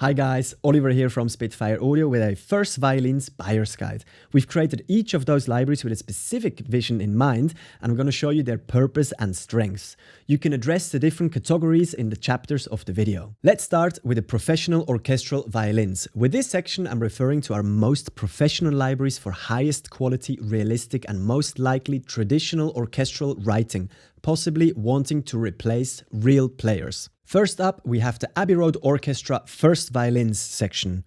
Hi guys, Oliver here from Spitfire Audio with a first violins buyer's guide. We've created each of those libraries with a specific vision in mind, and I'm going to show you their purpose and strengths. You can address the different categories in the chapters of the video. Let's start with the professional orchestral violins. With this section, I'm referring to our most professional libraries for highest quality, realistic, and most likely traditional orchestral writing, possibly wanting to replace real players. First up, we have the Abbey Road Orchestra First Violins section.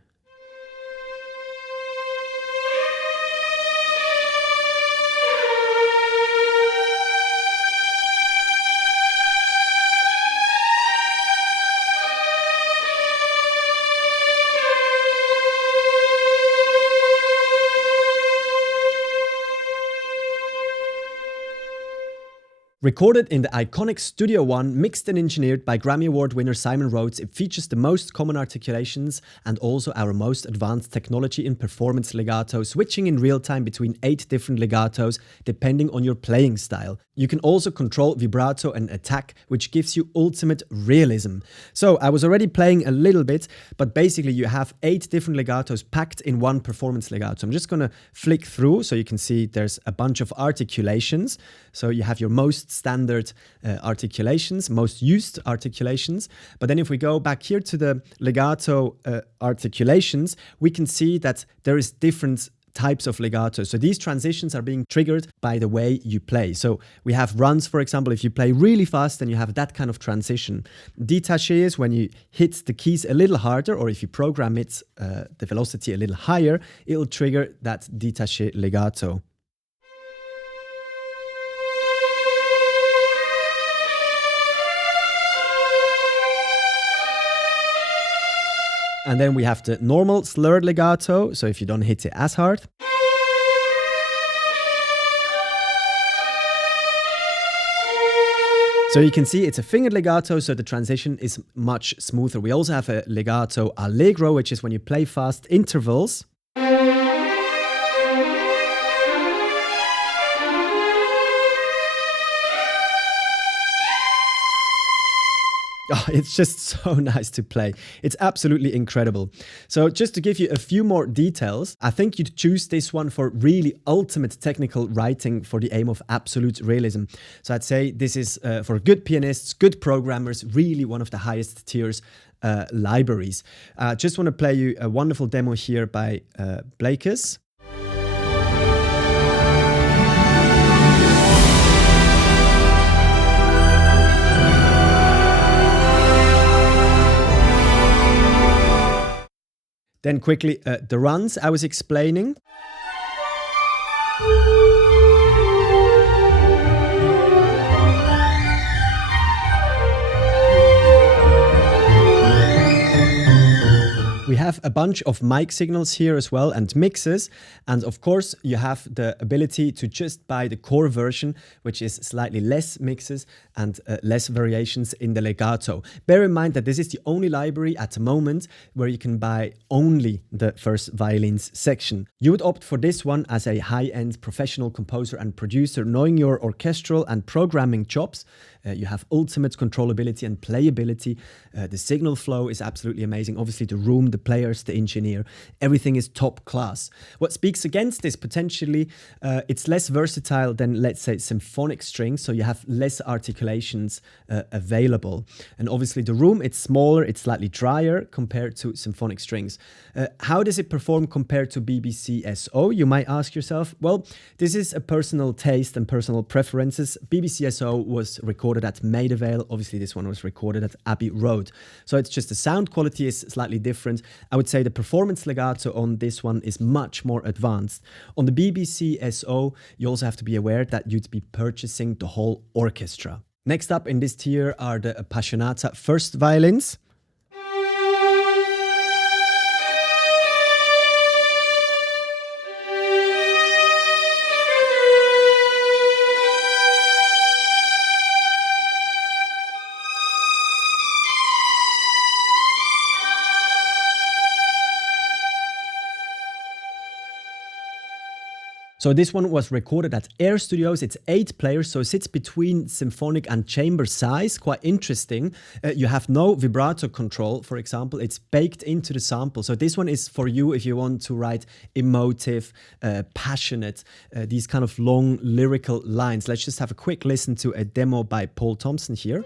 Recorded in the iconic Studio One, mixed and engineered by Grammy Award winner Simon Rhodes, it features the most common articulations and also our most advanced technology in performance legato, switching in real time between 8 different legatos depending on your playing style. You can also control vibrato and attack, which gives you ultimate realism. So I was already playing a little bit, but basically you have 8 different legatos packed in one performance legato. I'm just going to flick through so you can see there's a bunch of articulations. So you have your most standard articulations, most used articulations. But then if we go back here to the legato articulations, we can see that there is different types of legato. So these transitions are being triggered by the way you play. So we have runs, for example, if you play really fast, then you have that kind of transition. Détaché is when you hit the keys a little harder, or if you program it, the velocity a little higher, it will trigger that détaché legato. And then we have the normal slurred legato, so if you don't hit it as hard. So you can see it's a fingered legato, so the transition is much smoother. We also have a legato allegro, which is when you play fast intervals. Oh, it's just so nice to play. It's absolutely incredible. So just to give you a few more details, I think you'd choose this one for really ultimate technical writing for the aim of absolute realism. So I'd say this is for good pianists, good programmers, really one of the highest tiers libraries. Just want to play you a wonderful demo here by Blakes. Then quickly, the runs I was explaining. We have a bunch of mic signals here as well and mixes, and of course you have the ability to just buy the core version, which is slightly less mixes and less variations in the legato. Bear in mind that this is the only library at the moment where you can buy only the first violins section. You would opt for this one as a high-end professional composer and producer, knowing your orchestral and programming chops. You have ultimate controllability and playability. The signal flow is absolutely amazing. Obviously the room, the players, the engineer, everything is top class. What speaks against this potentially, it's less versatile than, let's say, symphonic strings, so you have less articulations available. And obviously the room, it's smaller, it's slightly drier compared to symphonic strings. How does it perform compared to BBC SO? You might ask yourself. Well, this is a personal taste and personal preferences. BBC SO was recorded at Maida Vale. Obviously this one was recorded at Abbey Road. So it's just the sound quality is slightly different. I would say the performance legato on this one is much more advanced. On the BBC SO, you also have to be aware that you'd be purchasing the whole orchestra. Next up in this tier are the Appassionata first violins. So this one was recorded at Air Studios. It's 8 players, so it sits between symphonic and chamber size. Quite interesting. You have no vibrato control, for example. It's baked into the sample. So this one is for you if you want to write emotive, passionate, these kind of long lyrical lines. Let's just have a quick listen to a demo by Paul Thompson here.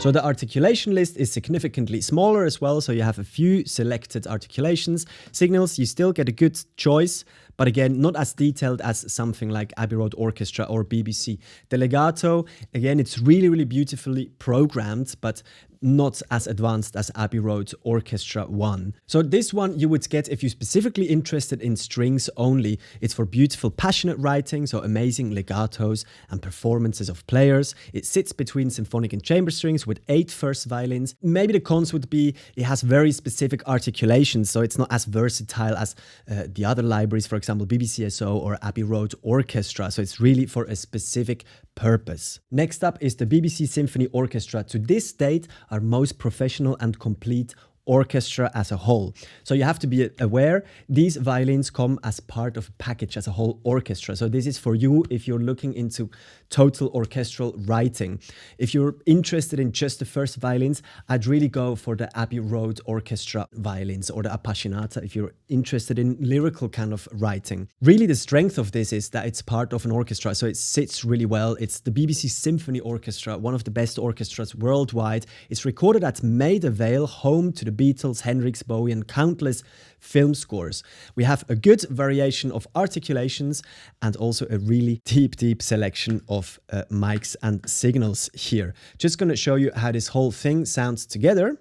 So the articulation list is significantly smaller as well, so you have a few selected articulations. Signals, you still get a good choice, but again, not as detailed as something like Abbey Road Orchestra or BBC. The legato, again, it's really, really beautifully programmed, but not as advanced as Abbey Road Orchestra 1. So this one you would get if you're specifically interested in strings only. It's for beautiful, passionate writing, so amazing legatos and performances of players. It sits between symphonic and chamber strings with 8 first violins. Maybe the cons would be it has very specific articulations, so it's not as versatile as the other libraries, for example, BBCSO or Abbey Road Orchestra. So it's really for a specific purpose. Next up is the BBC Symphony Orchestra. To this date, our most professional and complete orchestra as a whole. So you have to be aware these violins come as part of a package as a whole orchestra. So this is for you if you're looking into total orchestral writing. If you're interested in just the first violins, I'd really go for the Abbey Road Orchestra violins or the Appassionata if you're interested in lyrical kind of writing. Really the strength of this is that it's part of an orchestra, so it sits really well. It's the BBC Symphony Orchestra, one of the best orchestras worldwide. It's recorded at Maida Vale, home to the Beatles, Hendrix, Bowie and countless film scores. We have a good variation of articulations and also a really deep selection of mics and signals here. Just going to show you how this whole thing sounds together.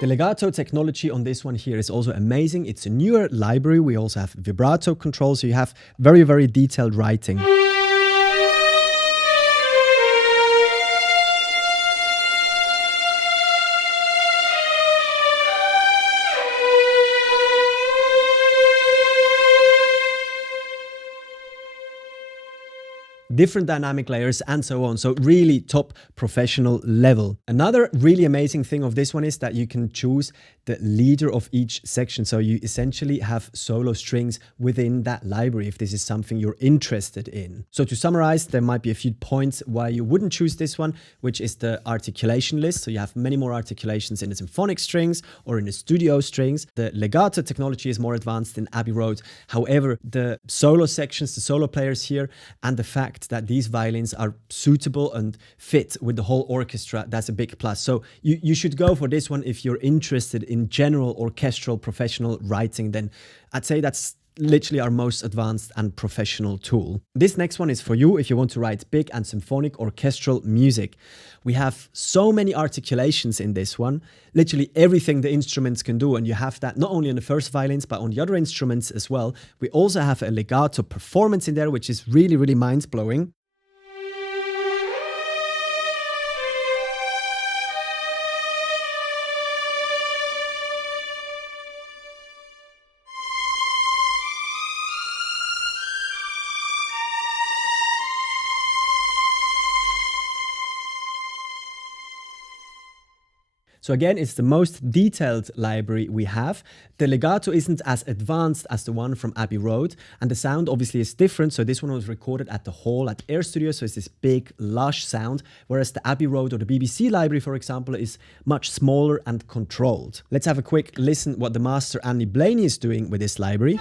The legato technology on this one here is also amazing. It's a newer library. We also have vibrato control, so you have very detailed writing. Different dynamic layers and so on. So really top professional level. Another really amazing thing of this one is that you can choose the leader of each section. So you essentially have solo strings within that library if this is something you're interested in. So to summarize, there might be a few points why you wouldn't choose this one, which is the articulation list. So you have many more articulations in the symphonic strings or in the studio strings. The legato technology is more advanced in Abbey Road. However, the solo sections, the solo players here, and the fact that these violins are suitable and fit with the whole orchestra, that's a big plus. So you should go for this one if you're interested in general orchestral professional writing. Then I'd say that's literally our most advanced and professional tool. This next one is for you if you want to write big and symphonic orchestral music. We have so many articulations in this one, literally everything the instruments can do, and you have that not only on the first violins but on the other instruments as well. We also have a legato performance in there, which is really mind-blowing. So again, it's the most detailed library we have. The legato isn't as advanced as the one from Abbey Road, and the sound obviously is different. So this one was recorded at the hall at Air Studios, so it's this big, lush sound, whereas the Abbey Road or the BBC library, for example, is much smaller and controlled. Let's have a quick listen what the master Annie Blaney is doing with this library.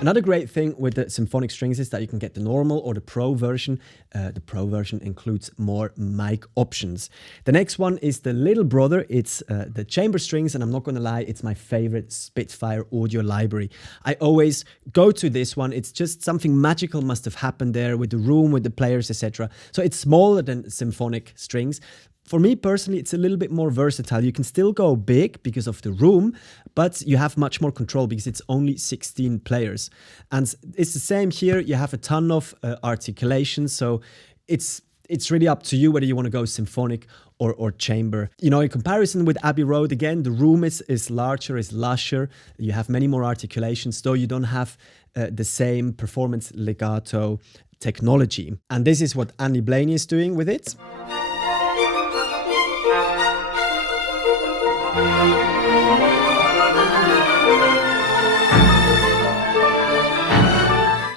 Another great thing with the symphonic strings is that you can get the normal or the pro version. The pro version includes more mic options. The next one is the little brother. It's the chamber strings, and I'm not going to lie, it's my favorite Spitfire audio library. I always go to this one. It's just something magical must have happened there with the room, with the players, etc. So it's smaller than symphonic strings. For me personally, it's a little bit more versatile. You can still go big because of the room, but you have much more control because it's only 16 players. And it's the same here. You have a ton of articulations, so it's really up to you whether you want to go symphonic or chamber. You know, in comparison with Abbey Road, again, the room is larger, is lusher. You have many more articulations, though you don't have the same performance legato technology. And this is what Andy Blaney is doing with it.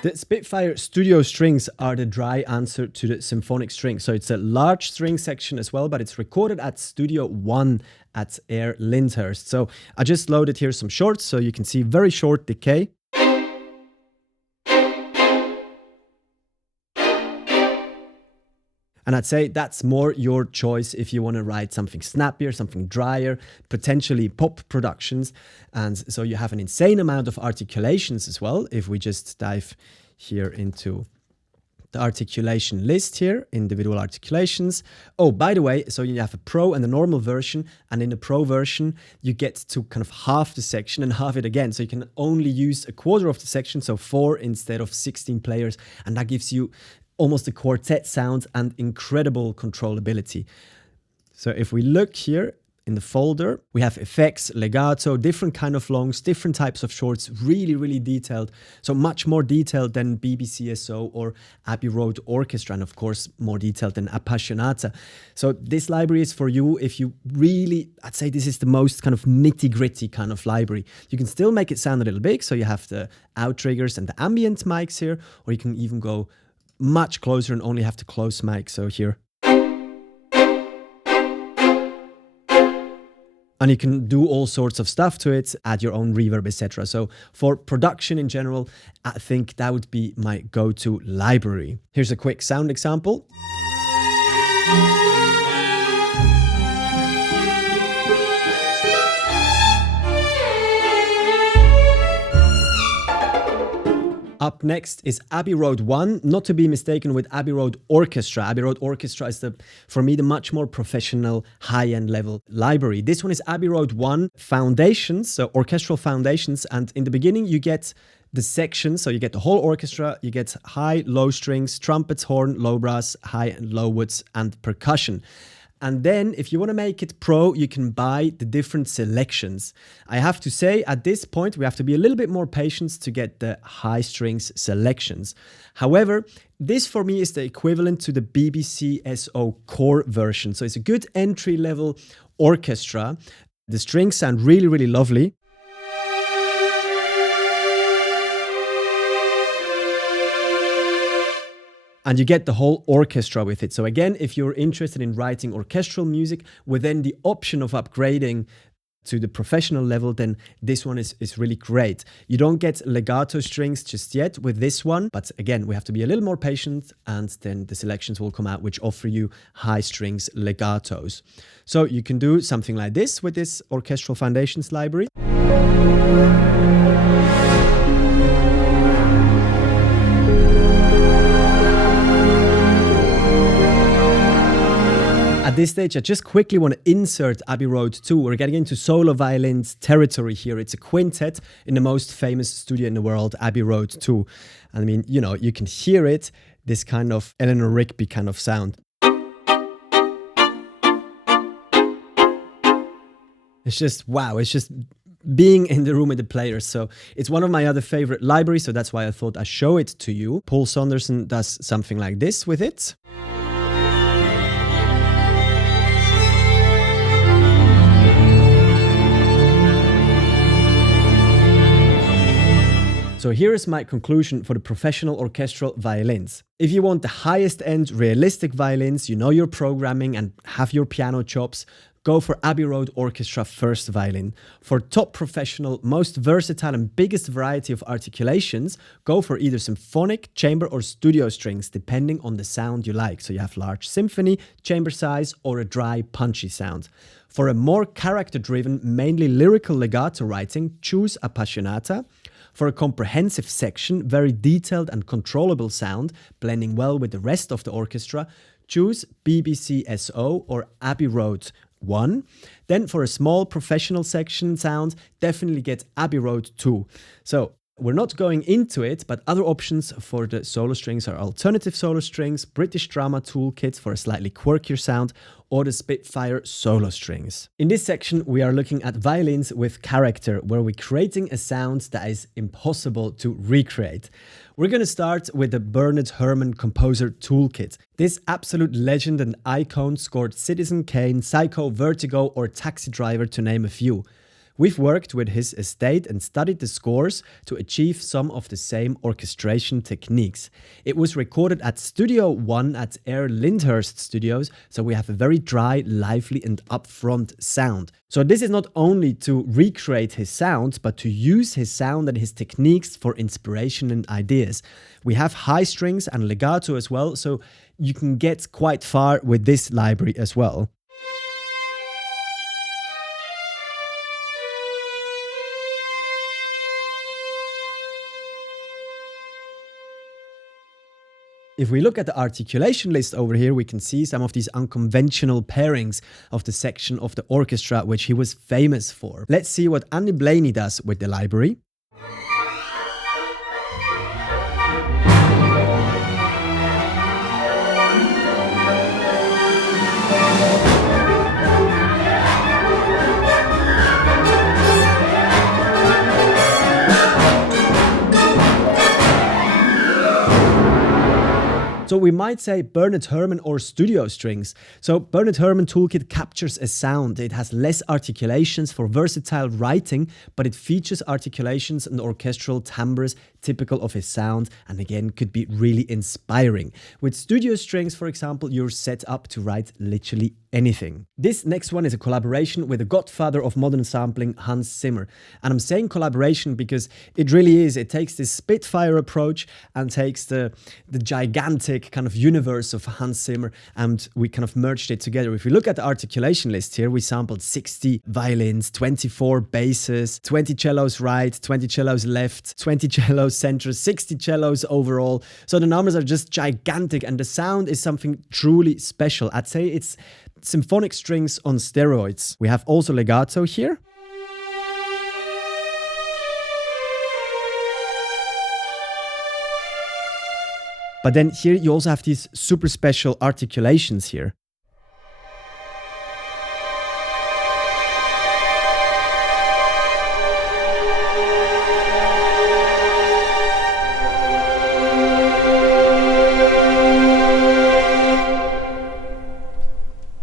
The Spitfire studio strings are the dry answer to the symphonic string. So it's a large string section as well, but it's recorded at Studio 1 at Air Lyndhurst. So I just loaded here some shorts so you can see very short decay. And I'd say that's more your choice if you want to write something snappier, something drier, potentially pop productions. And so you have an insane amount of articulations as well. If we just dive here into the articulation list here, individual articulations. Oh, by the way, so you have a pro and a normal version. And in the pro version, you get to kind of half the section and half it again. So you can only use a quarter of the section, so 4 instead of 16 players. And that gives you almost a quartet sound and incredible controllability. So if we look here in the folder, we have effects, legato, different kind of longs, different types of shorts, really, really detailed. So much more detailed than BBCSO or Abbey Road Orchestra, and of course more detailed than Appassionata. So this library is for you if you really, I'd say this is the most kind of nitty-gritty kind of library. You can still make it sound a little big, so you have the outriggers and the ambient mics here, or you can even go much closer and only have the close mic, so here. And you can do all sorts of stuff to it, add your own reverb, etc. So for production in general, I think that would be my go-to library. Here's a quick sound example. Up next is Abbey Road 1, not to be mistaken with Abbey Road Orchestra. Abbey Road Orchestra is, for me, the much more professional, high-end level library. This one is Abbey Road 1 Foundations, so orchestral foundations. And in the beginning, you get the section, so you get the whole orchestra, you get high, low strings, trumpets, horn, low brass, high and low woods, and percussion. And then if you want to make it pro, you can buy the different selections. I have to say, at this point, we have to be a little bit more patient to get the high strings selections. However, this for me is the equivalent to the BBC SO core version. So it's a good entry level orchestra. The strings sound really, really lovely. And you get the whole orchestra with it. So again, if you're interested in writing orchestral music with then the option of upgrading to the professional level, then this one is really great. You don't get legato strings just yet with this one, but again, we have to be a little more patient, and then the selections will come out which offer you high strings legatos. So you can do something like this with this orchestral foundations library. At this stage, I just quickly want to insert Abbey Road 2. We're getting into solo violins territory here. It's a quintet in the most famous studio in the world, Abbey Road 2. I mean, you know, you can hear it, this kind of Eleanor Rigby kind of sound. It's just, wow, it's just being in the room with the players. So it's one of my other favorite libraries, so that's why I thought I'd show it to you. Paul Saunderson does something like this with it. So here is my conclusion for the professional orchestral violins. If you want the highest end realistic violins, you know your programming and have your piano chops, go for Abbey Road Orchestra first violin. For top professional, most versatile and biggest variety of articulations, go for either symphonic, chamber or studio strings, depending on the sound you like. So you have large symphony, chamber size or a dry, punchy sound. For a more character-driven, mainly lyrical legato writing, choose Appassionata. For a comprehensive section, very detailed and controllable sound, blending well with the rest of the orchestra, choose BBC SO or Abbey Road 1. Then for a small professional section sound, definitely get Abbey Road 2. So we're not going into it, but other options for the solo strings are alternative solo strings, British Drama Toolkit for a slightly quirkier sound, or the Spitfire solo strings. In this section, we are looking at violins with character, where we're creating a sound that is impossible to recreate. We're going to start with the Bernard Herrmann Composer Toolkit. This absolute legend and icon scored Citizen Kane, Psycho, Vertigo, or Taxi Driver, to name a few. We've worked with his estate and studied the scores to achieve some of the same orchestration techniques. It was recorded at Studio One at Air Lyndhurst Studios, so we have a very dry, lively and upfront sound. So this is not only to recreate his sound, but to use his sound and his techniques for inspiration and ideas. We have high strings and legato as well, so you can get quite far with this library as well. If we look at the articulation list over here, we can see some of these unconventional pairings of the section of the orchestra which he was famous for. Let's see what Andy Blaney does with the library. So we might say Bernard Herrmann or studio strings. So Bernard Herrmann Toolkit captures a sound. It has less articulations for versatile writing, but it features articulations and orchestral timbres typical of his sound, and again could be really inspiring. With studio strings, for example, you're set up to write literally anything. This next one is a collaboration with the godfather of modern sampling, Hans Zimmer. And I'm saying collaboration because it really is. It takes this Spitfire approach and takes the gigantic kind of universe of Hans Zimmer, and we kind of merged it together. If we look at the articulation list here, we sampled 60 violins, 24 basses, 20 cellos right, 20 cellos left, 20 cellos center, 60 cellos overall. So the numbers are just gigantic, and the sound is something truly special. I'd say it's symphonic strings on steroids. We have also legato here. But then here you also have these super special articulations here.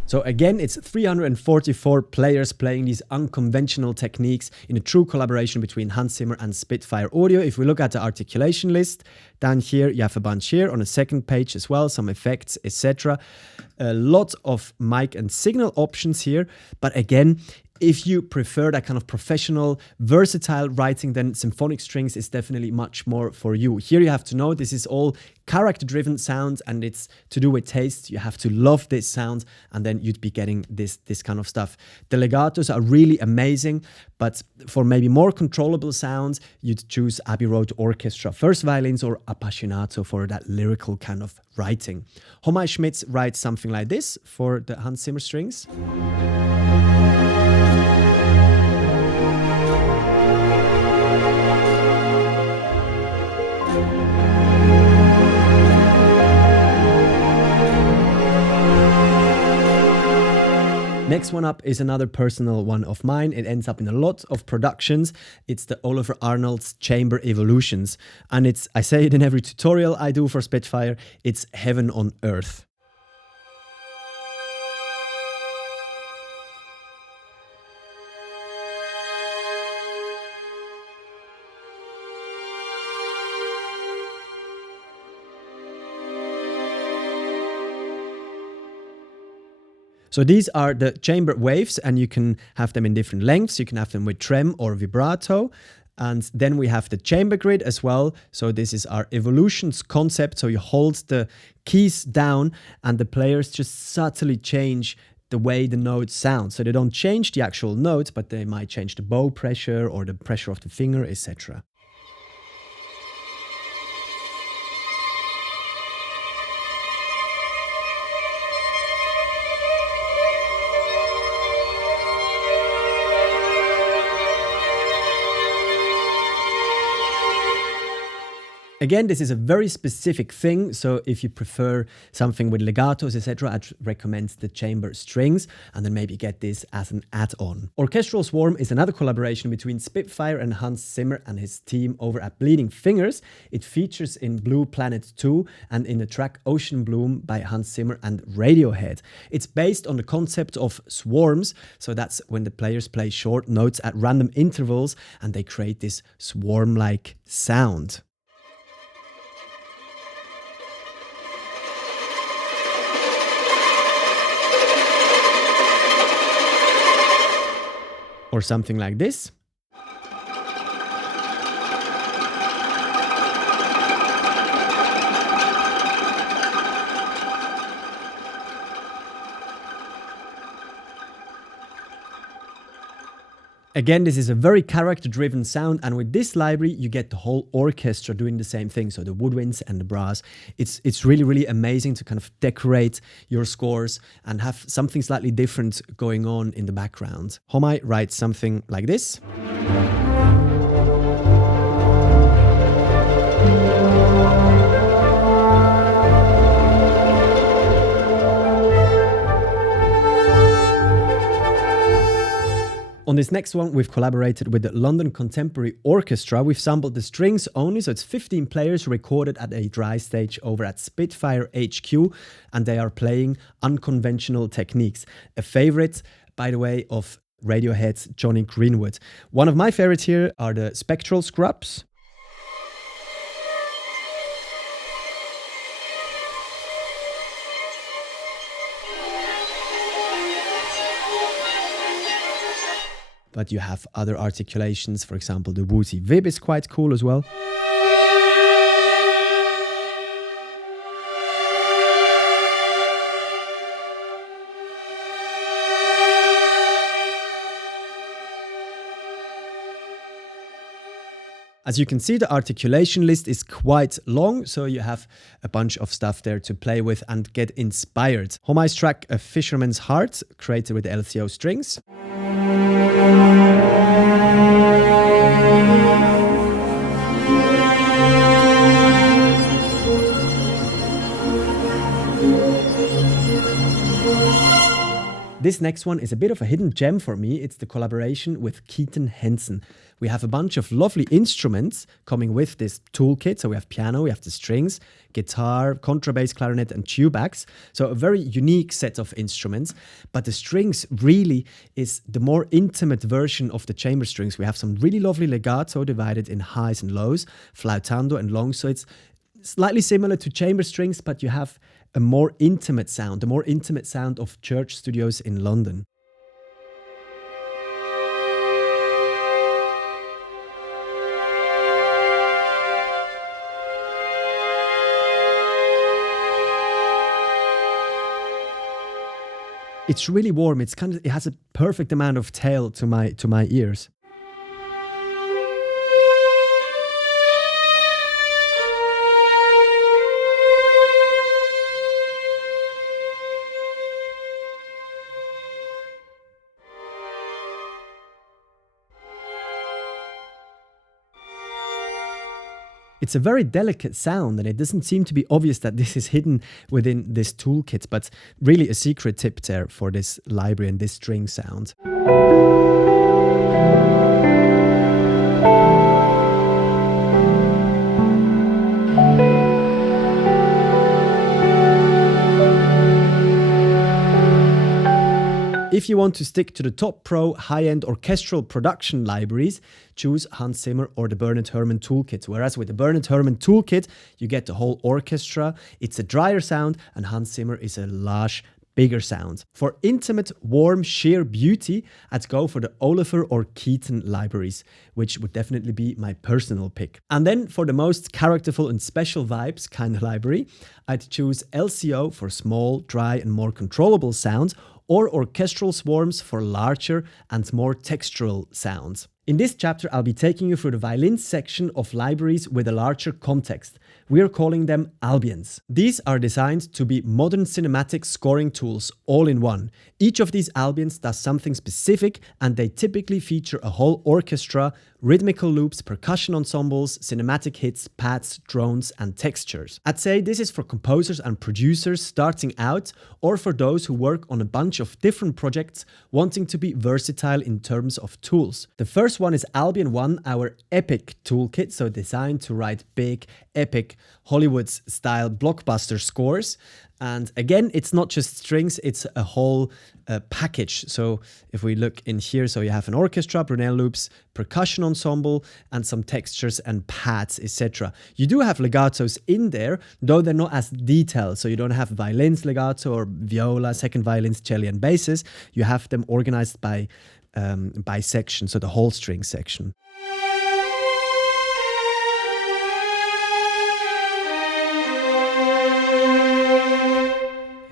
So again, it's 344 players playing these unconventional techniques in a true collaboration between Hans Zimmer and Spitfire Audio. If we look at the articulation list, down here you have a bunch here on the second page as well, some effects, etc. A lot of mic and signal options here, but again, if you prefer that kind of professional, versatile writing, then symphonic strings is definitely much more for you. Here you have to know this is all character-driven sound, and it's to do with taste. You have to love this sound, and then you'd be getting this kind of stuff. The legatos are really amazing, but for maybe more controllable sounds, you'd choose Abbey Road Orchestra first violins or Appassionato for that lyrical kind of writing. Homai Schmitz writes something like this for the Hans Zimmer strings. Next one up is another personal one of mine. It ends up in a lot of productions. It's the Oliver Arnold's Chamber Evolutions. And it's, I say it in every tutorial I do for Spitfire, it's heaven on earth. So these are the chamber waves, and you can have them in different lengths. You can have them with trem or vibrato. And then we have the chamber grid as well. So this is our evolutions concept. So you hold the keys down and the players just subtly change the way the notes sound. So they don't change the actual note, but they might change the bow pressure or the pressure of the finger, etc. Again, this is a very specific thing, so if you prefer something with legatos, etc., I'd recommend the chamber strings, and then maybe get this as an add-on. Orchestral Swarm is another collaboration between Spitfire and Hans Zimmer and his team over at Bleeding Fingers. It features in Blue Planet 2 and in the track Ocean Bloom by Hans Zimmer and Radiohead. It's based on the concept of swarms, so that's when the players play short notes at random intervals and they create this swarm-like sound. Or something like this. Again, this is a very character-driven sound, and with this library you get the whole orchestra doing the same thing, so the woodwinds and the brass. It's really, really amazing to kind of decorate your scores and have something slightly different going on in the background. Homai writes something like this. On this next one, we've collaborated with the London Contemporary Orchestra. We've sampled the strings only, so it's 15 players recorded at a dry stage over at Spitfire HQ, and they are playing unconventional techniques. A favorite, by the way, of Radiohead's Johnny Greenwood. One of my favorites here are the spectral scrubs. But you have other articulations, for example, the woozy vib is quite cool as well. As you can see, the articulation list is quite long, so you have a bunch of stuff there to play with and get inspired. Homai's track, A Fisherman's Heart, created with LCO strings. This next one is a bit of a hidden gem for me. It's the collaboration with Keaton Henson. We have a bunch of lovely instruments coming with this toolkit. So we have piano, we have the strings, guitar, contrabass, clarinet and tubax. So a very unique set of instruments. But the strings really is the more intimate version of the chamber strings. We have some really lovely legato divided in highs and lows, flautando and long. So it's slightly similar to chamber strings, but you have a more intimate sound, the more intimate sound of church studios in London. It's really warm. It has a perfect amount of tail to my ears. It's a very delicate sound, and it doesn't seem to be obvious that this is hidden within this toolkit, but really a secret tip there for this library and this string sound. If you want to stick to the top pro high-end orchestral production libraries, choose Hans Zimmer or the Bernard Herrmann toolkit. Whereas with the Bernard Herrmann toolkit, you get the whole orchestra. It's a drier sound, and Hans Zimmer is a lush, bigger sound. For intimate, warm, sheer beauty, I'd go for the Oliver or Keaton libraries, which would definitely be my personal pick. And then for the most characterful and special vibes kind of library, I'd choose LCO for small, dry and more controllable sounds, or orchestral swarms for larger and more textural sounds. In this chapter, I'll be taking you through the violin section of libraries with a larger context. We are calling them Albions. These are designed to be modern cinematic scoring tools all in one. Each of these Albions does something specific, and they typically feature a whole orchestra, rhythmical loops, percussion ensembles, cinematic hits, pads, drones, and textures. I'd say this is for composers and producers starting out, or for those who work on a bunch of different projects wanting to be versatile in terms of tools. The first one is Albion 1, our epic toolkit, so designed to write big, epic, Hollywood-style blockbuster scores. And again, it's not just strings, it's a whole package. So if we look in here, so you have an orchestra, Brunel loops, percussion ensemble, and some textures and pads, etc. You do have legatos in there, though they're not as detailed. So you don't have violins legato or viola, second violins, cello, and basses. You have them organized by section, so the whole string section.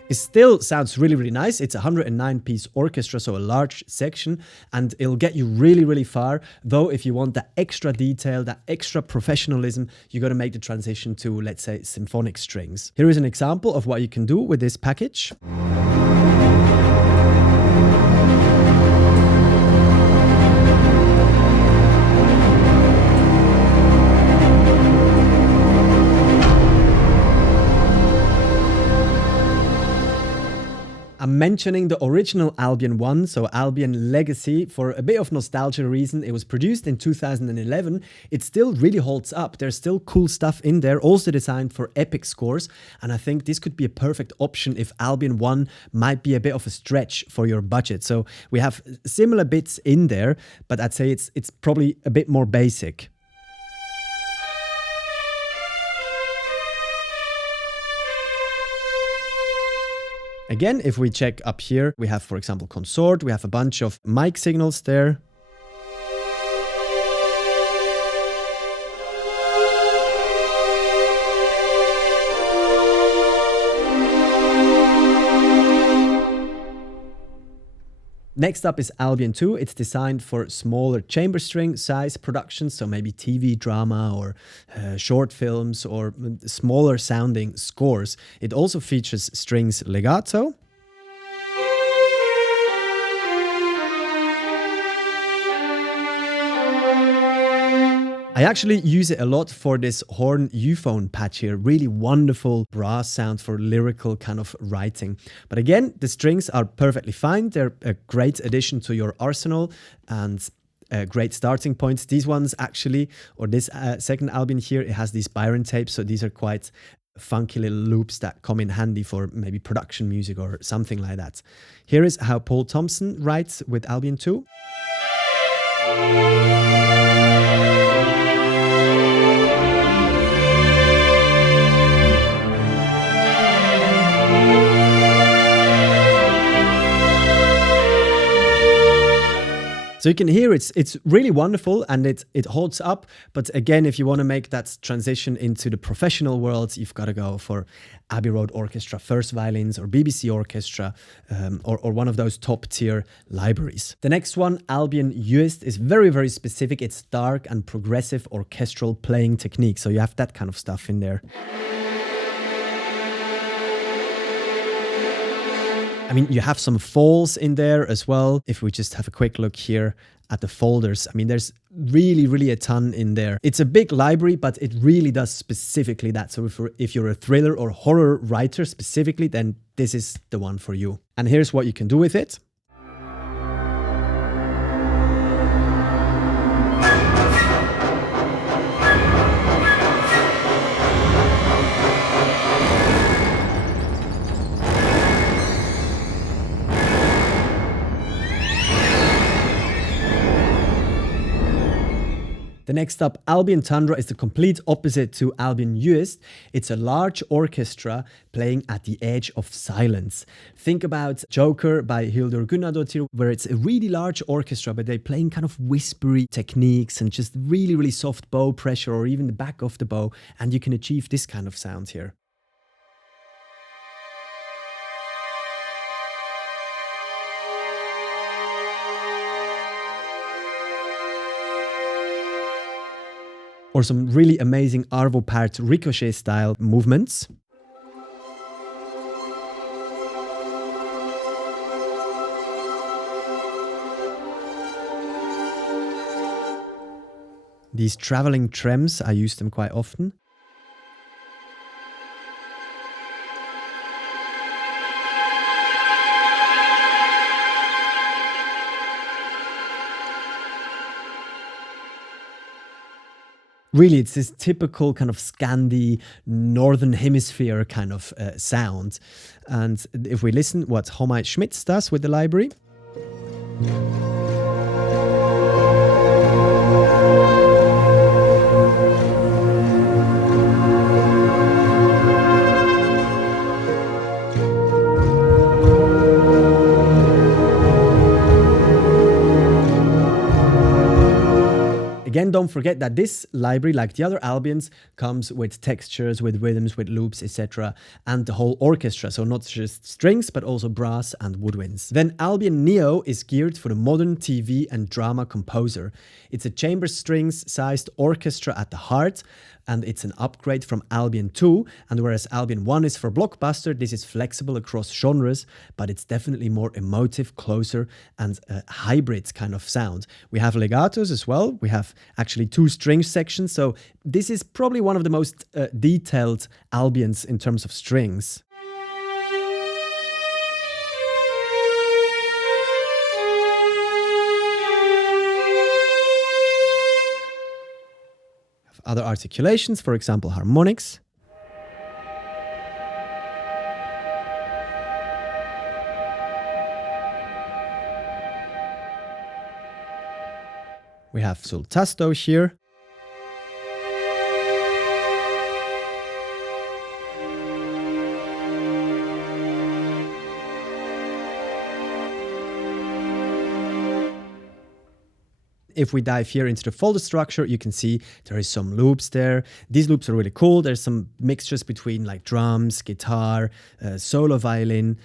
It still sounds really, really nice. It's a 109-piece orchestra, so a large section, and it'll get you really, really far. Though if you want that extra detail, that extra professionalism, you got to make the transition to, let's say, symphonic strings. Here is an example of what you can do with this package. I'm mentioning the original Albion 1, so Albion Legacy, for a bit of nostalgia reason. It was produced in 2011. It still really holds up. There's still cool stuff in there, also designed for epic scores. And I think this could be a perfect option if Albion 1 might be a bit of a stretch for your budget. So we have similar bits in there, but I'd say it's probably a bit more basic. Again, if we check up here, we have, for example, consort, we have a bunch of mic signals there. Next up is Albion 2. It's designed for smaller chamber string size productions, so maybe TV drama or short films or smaller sounding scores. It also features strings legato. I actually use it a lot for this horn euphone patch here. Really wonderful brass sound for lyrical kind of writing. But again, the strings are perfectly fine. They're a great addition to your arsenal and great starting points. These ones actually, or this second Albion here, it has these Byron tapes. So these are quite funky little loops that come in handy for maybe production music or something like that. Here is how Paul Thompson writes with Albion 2. So you can hear it's really wonderful and it holds up. But again, if you want to make that transition into the professional world, you've got to go for Abbey Road Orchestra first violins or BBC Orchestra or one of those top tier libraries. The next one, Albion Uist, is very, very specific. It's dark and progressive orchestral playing technique. So you have that kind of stuff in there. I mean, you have some falls in there as well. If we just have a quick look here at the folders, I mean, there's really, really a ton in there. It's a big library, but it really does specifically that. So if you're a thriller or horror writer specifically, then this is the one for you. And here's what you can do with it. The next up, Albion Tundra, is the complete opposite to Albion Uist. It's a large orchestra playing at the edge of silence. Think about Joker by Hildur Gunnadóttir, where it's a really large orchestra, but they're playing kind of whispery techniques and just really, really soft bow pressure or even the back of the bow, and you can achieve this kind of sound here. or some really amazing arvo part ricochet style movements. These traveling trems, I use them quite often. Really, it's this typical kind of Scandi, Northern Hemisphere kind of sound. And if we listen what Homai Schmitz does with the library. Again, don't forget that this library, like the other Albions, comes with textures, with rhythms, with loops, etc. and the whole orchestra, so not just strings, but also brass and woodwinds. Then Albion Neo is geared for the modern TV and drama composer. It's a chamber strings sized orchestra at the heart, and it's an upgrade from Albion 2, and whereas Albion 1 is for blockbuster, this is flexible across genres, but it's definitely more emotive, closer, and a hybrid kind of sound. We have legatos as well. We have actually 2 string sections, so this is probably one of the most detailed Albions in terms of strings. Other articulations, for example, harmonics. We have sul tasto here. If we dive here into the folder structure, you can see there is some loops there. These loops are really cool. There's some mixtures between like drums, guitar, solo violin.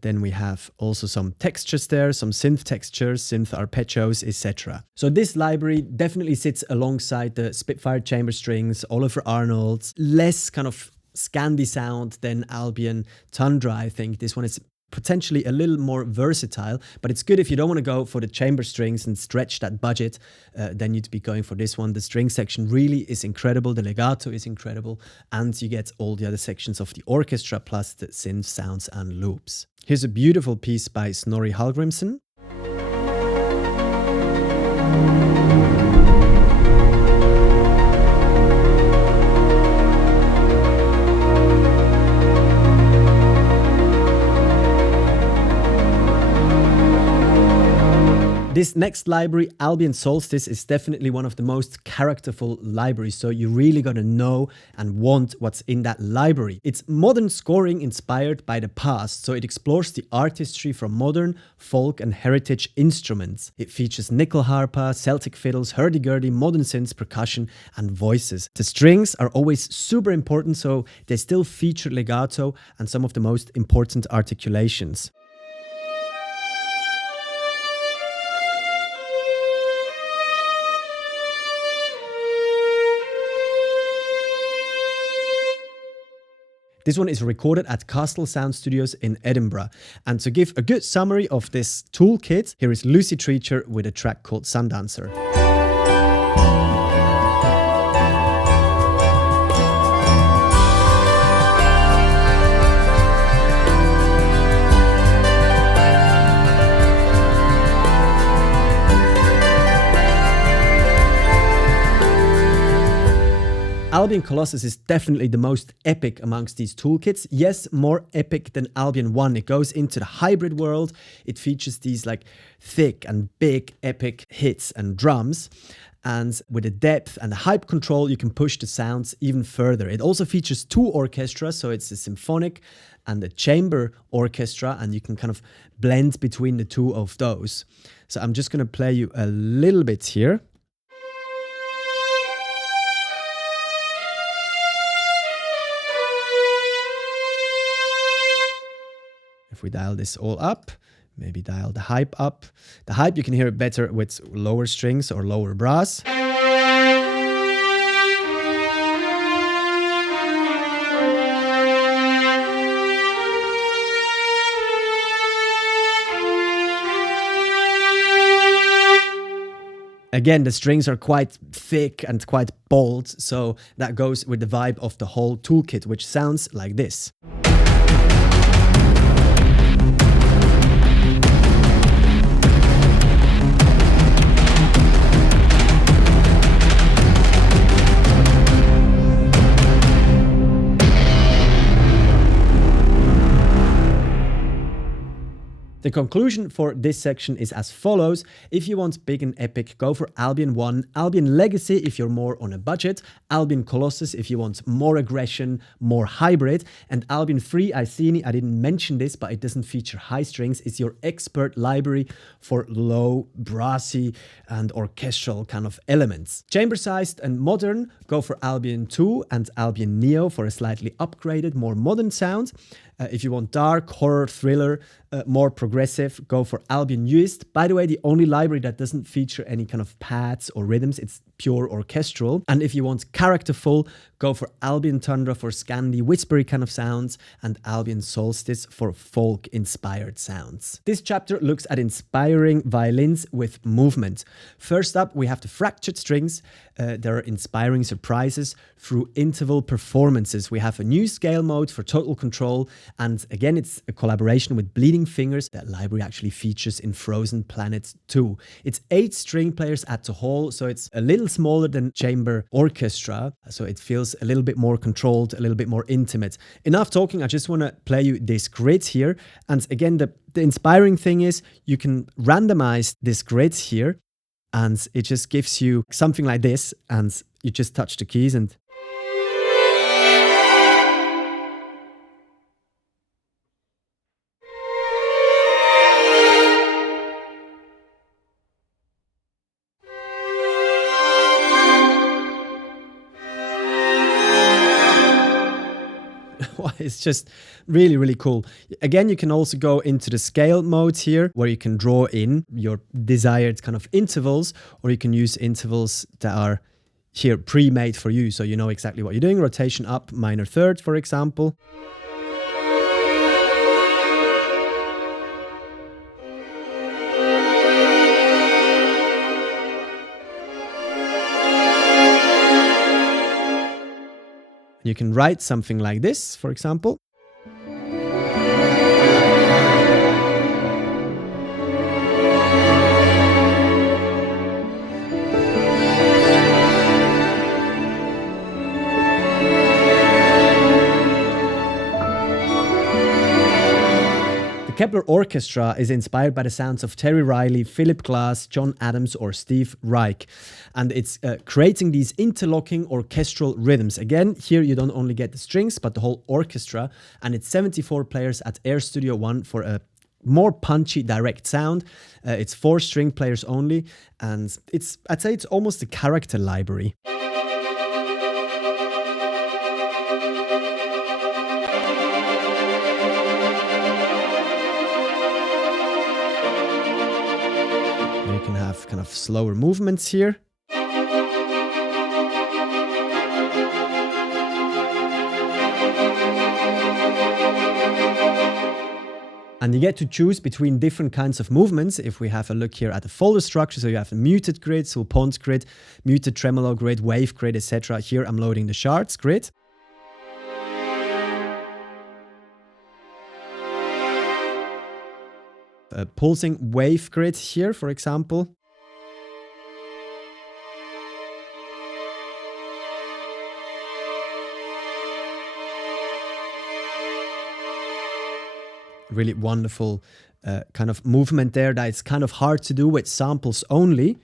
Then we have also some textures there, some synth textures, synth arpeggios, etc. So this library definitely sits alongside the Spitfire chamber strings, Oliver Arnold's, less kind of Scandi sound than Albion Tundra, I think. This one is potentially a little more versatile, but it's good if you don't want to go for the chamber strings and stretch that budget, then you'd be going for this one. The string section really is incredible, the legato is incredible, and you get all the other sections of the orchestra plus the synth sounds and loops. Here's a beautiful piece by Snorri Hallgrimsson. This next library, Albion Solstice, is definitely one of the most characterful libraries, so you really gotta know and want what's in that library. It's modern scoring inspired by the past, so it explores the artistry from modern, folk and heritage instruments. It features nyckelharpa, Celtic fiddles, hurdy-gurdy, modern synths, percussion and voices. The strings are always super important, so they still feature legato and some of the most important articulations. This one is recorded at Castle Sound Studios in Edinburgh. And to give a good summary of this toolkit, here is Lucy Treacher with a track called Sundancer. Albion Colossus is definitely the most epic amongst these toolkits. Yes, more epic than Albion 1. It goes into the hybrid world. It features these like thick and big epic hits and drums. And with the depth and the hype control, you can push the sounds even further. It also features 2 orchestras, so it's a symphonic and a chamber orchestra, and you can kind of blend between the 2 of those. So I'm just going to play you a little bit here. If we dial this all up, maybe dial the hype up. The hype, you can hear it better with lower strings or lower brass. Again, the strings are quite thick and quite bold, so that goes with the vibe of the whole toolkit, which sounds like this. The conclusion for this section is as follows. If you want big and epic, go for Albion 1, Albion Legacy if you're more on a budget, Albion Colossus if you want more aggression, more hybrid, and Albion 3 Iceni, I didn't mention this, but it doesn't feature high strings, is your expert library for low, brassy and orchestral kind of elements. Chamber-sized and modern, go for Albion 2 and Albion Neo for a slightly upgraded, more modern sound. If you want dark, horror, thriller, more progressive, go for Albion Newest. By the way, the only library that doesn't feature any kind of pads or rhythms, it's pure orchestral. And if you want characterful, go for Albion Tundra for Scandi, whispery kind of sounds, and Albion Solstice for folk-inspired sounds. This chapter looks at inspiring violins with movement. First up, we have the fractured strings. There are inspiring surprises through interval performances. We have a new scale mode for total control, and again, it's a collaboration with Bleeding Fingers. That library actually features in Frozen Planet 2. It's 8 string players at the whole, so it's a little smaller than chamber orchestra, so it feels a little bit more controlled, a little bit more intimate. Enough talking, I just want to play you this grid here. And again, the inspiring thing is you can randomize this grid here, and it just gives you something like this, and you just touch the keys and it's just really, really cool. Again, you can also go into the scale mode here where you can draw in your desired kind of intervals, or you can use intervals that are here pre-made for you, so you know exactly what you're doing. Rotation up, minor third, for example. You can write something like this, for example. The Kepler Orchestra is inspired by the sounds of Terry Riley, Philip Glass, John Adams or Steve Reich, and it's creating these interlocking orchestral rhythms. Again, here you don't only get the strings but the whole orchestra, and it's 74 players at Air Studio One for a more punchy, direct sound. It's 4 string players only, and I'd say it's almost a character library. You can have kind of slower movements here. And you get to choose between different kinds of movements. If we have a look here at the folder structure, so you have the muted grid, sulpont grid, muted tremolo grid, wave grid, etc. Here I'm loading the shards grid. A pulsing wave grid here, for example. Really wonderful kind of movement there that it's kind of hard to do with samples only.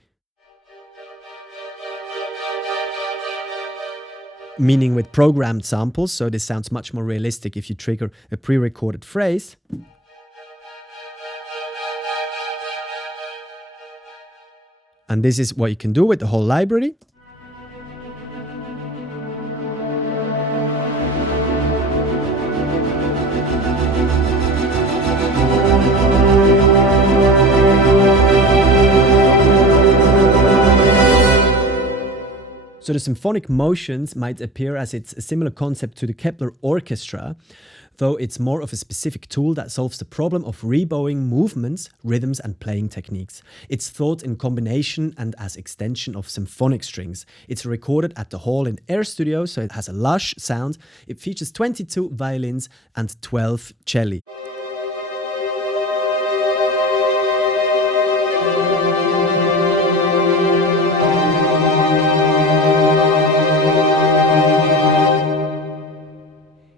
Meaning with programmed samples, so this sounds much more realistic if you trigger a pre-recorded phrase. And this is what you can do with the whole library. So the symphonic motions might appear as it's a similar concept to the Kepler Orchestra. though it's more of a specific tool that solves the problem of rebowing movements, rhythms and playing techniques. It's thought in combination and as extension of symphonic strings. It's recorded at the Hall in Air Studio, so it has a lush sound. It features 22 violins and 12 celli.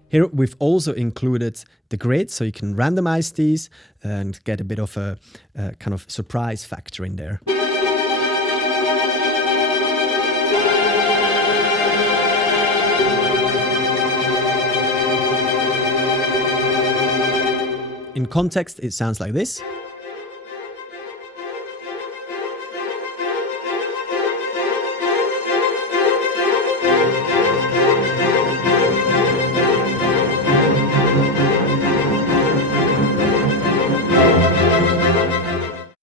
Here we've also included the grid, so you can randomize these and get a bit of a kind of surprise factor in there. In context, it sounds like this.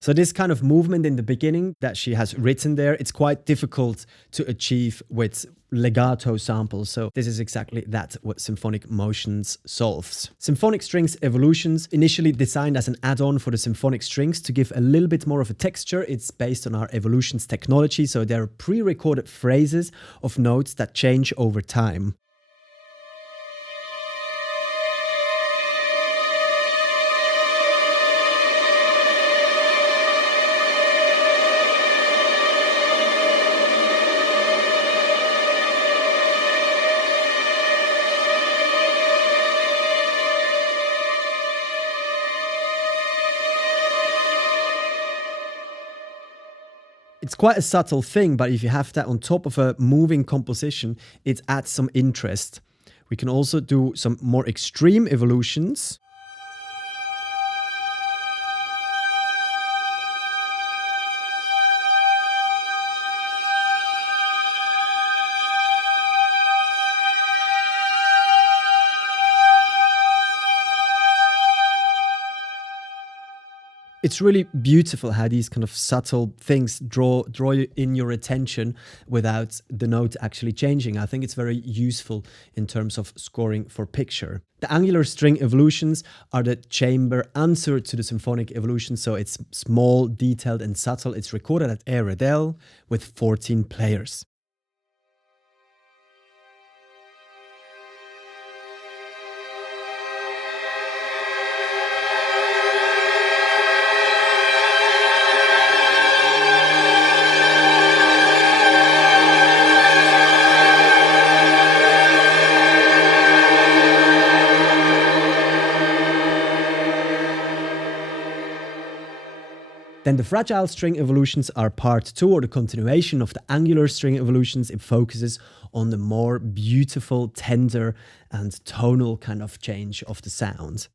So this kind of movement in the beginning that she has written there, it's quite difficult to achieve with legato samples. So this is exactly that what Symphonic Motions solves. Symphonic Strings Evolutions, initially designed as an add-on for the symphonic strings to give a little bit more of a texture. It's based on our Evolutions technology. So there are pre-recorded phrases of notes that change over time. It's quite a subtle thing, but if you have that on top of a moving composition, it adds some interest. We can also do some more extreme evolutions. It's really beautiful how these kind of subtle things draw in your attention without the note actually changing. I think it's very useful in terms of scoring for picture. The angular string evolutions are the chamber answer to the symphonic evolution, so it's small, detailed and subtle. It's recorded at Air Redel with 14 players. Then the fragile string evolutions are part 2, or the continuation of the angular string evolutions. It focuses on the more beautiful, tender and tonal kind of change of the sound.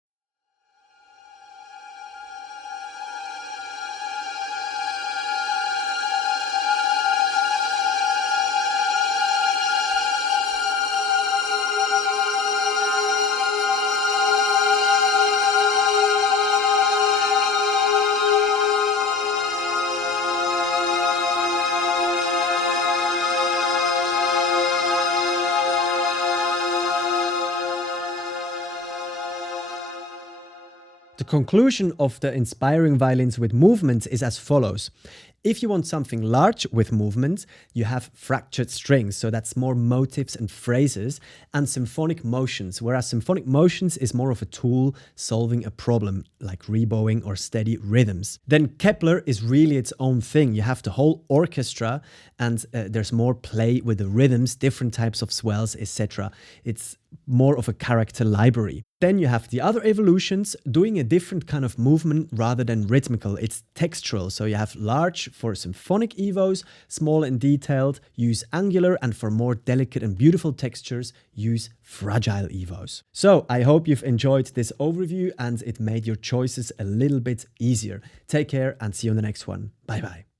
The conclusion of the inspiring violins with movements is as follows. If you want something large with movement, you have fractured strings, so that's more motifs and phrases, and symphonic motions, whereas symphonic motions is more of a tool solving a problem, like rebowing or steady rhythms. Then Kepler is really its own thing. You have the whole orchestra, and there's more play with the rhythms, different types of swells, etc. It's more of a character library. Then you have the other evolutions doing a different kind of movement rather than rhythmical. It's textural, so you have large for symphonic evos, small and detailed, use angular, and for more delicate and beautiful textures, use fragile evos. So I hope you've enjoyed this overview and it made your choices a little bit easier. Take care and see you on the next one. Bye bye.